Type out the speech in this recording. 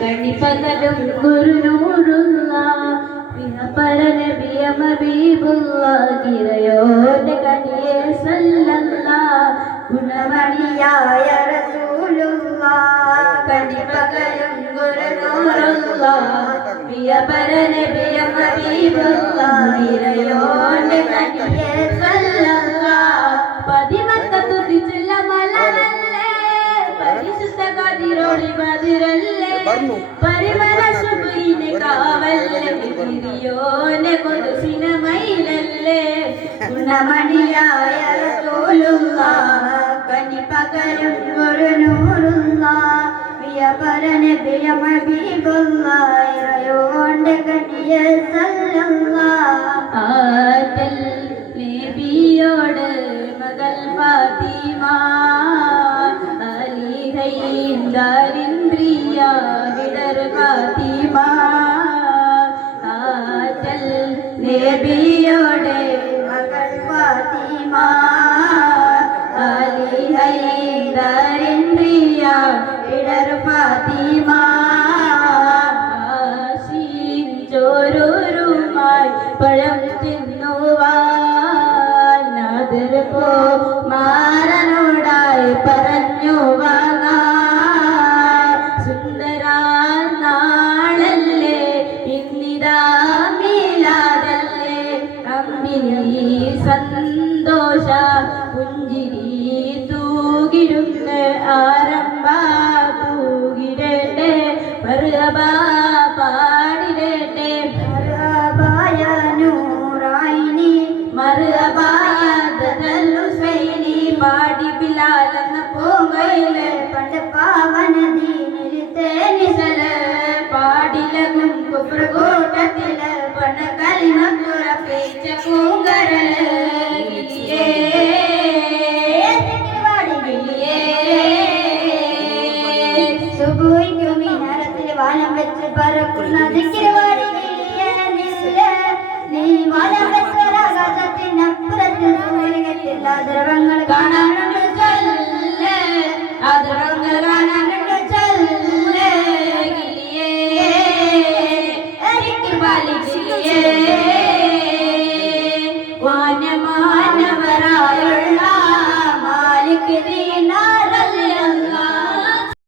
കണിപ്പകലും ഗുരുനൂറുള്ള പരനബിയ ഹബീബുള്ള ഗിരയോന്റെ കനിയെ സല്ലല്ല ഗുണമണിയായ റസൂലുള്ള കണിപ്പകലും ഗുരുനൂറുള്ള പരനബിയ ഹബീബുള്ള ഗിരയോന്റെ കനിയെ സല്ലല്ല പതിമക്കത്തു തിച്ചുള്ള മലരല്ലേ പരിശുദ്ധ കതിരോളി ബദിരല്ലേ പരിമല സുബീനെ കാവല്ലേ തിരിയോനെ കൊലുസിന മൈലല്ലേ ഗുണമണിയായ റസൂലുള്ള കനിപകലും ഗുരുനൂറുള്ള പ്രിയപരനബിയ ഹബീബുള്ള ഇറയോന്റെ കനിയെ സല്ലല്ലാഹ് ആറ്റൽ നബിയോട് മകൾ ഫാത്തിമ ദാരിന്ദ്രിയ വിടർ ഫാത്തിമ ആറ്റൽ നബിയോടെ മകൾ ഫാത്തിമ ദാരിന്ദ്രിയ വിടർ ഫാത്തിമ ചോരൂരുമായി പഴം തിന്നുവാൻ നാദർ പോ മാരനോടായി പറഞ്ഞു സന്തോഷ പുഞ്ചിരി തൂകിടുന്ന് ആരംഭ തൂകിടട്ടെ മർഹബ പാടിടട്ടെ മർഹബായ നൂറായിനി മർഹബായ ദദൽ ഹുസൈനി പാടി ബിലാൽ എന്ന പൂങ്കയില് പണ്ട് പാവന ദീനിൽ തേനിസല് പാടിലകും കുബ്ര കൂട്ടത്തില്